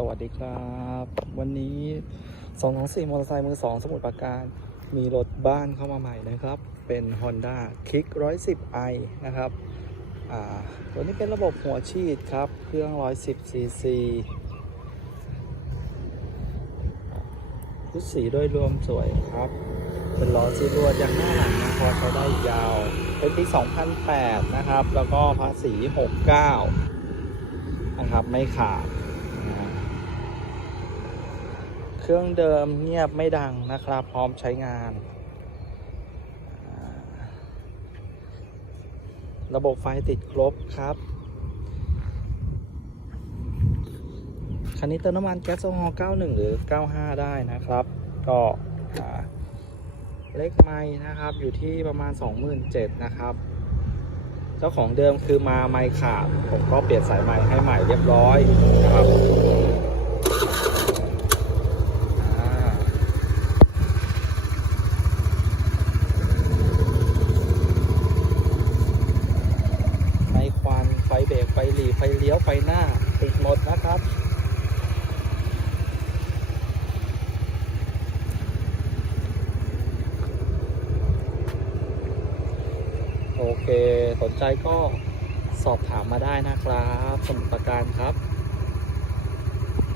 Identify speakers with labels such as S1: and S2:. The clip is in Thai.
S1: สวัสดีครับ วันนี้2 2 4มอเตอร์ไซค์มือ2สมุทรปราการ มีรถบ้านเข้ามาใหม่นะครับ เป็น Honda Kick 110i นะครับตัวนี้เป็นระบบหัวฉีดครับ เครื่อง 110 cc ชุดสีโดยรวมสวยครับ เป็นล้อซีรวดยางหน้าหลังนะพอใช้ได้ยาว เป็นปี 2008 นะครับ แล้วก็ภาษี 69 นะครับ ไม่ขาดนะฮะ เครื่องเดิมเงียบไม่ดังนะครับ พร้อมใช้งาน ระบบไฟติดครบครับ คันนี้เติมน้ำมันแก๊สโซฮอล์91 หรือ 95 ได้นะครับ ก็เลขไม้นะครับอยู่ที่ประมาณ 27,000นะครับ เจ้าของเดิมคือมาไม้ขาด ผมก็เปลี่ยนสายไม้ให้ใหม่เรียบร้อยนะครับอ่าไฟควัน ไฟ เบรกไฟหลีไฟเลี้ยวไฟหน้าติดหมดนะครับ โอเค สนใจก็สอบถามมาได้นะครับ สมุทรปราการครับ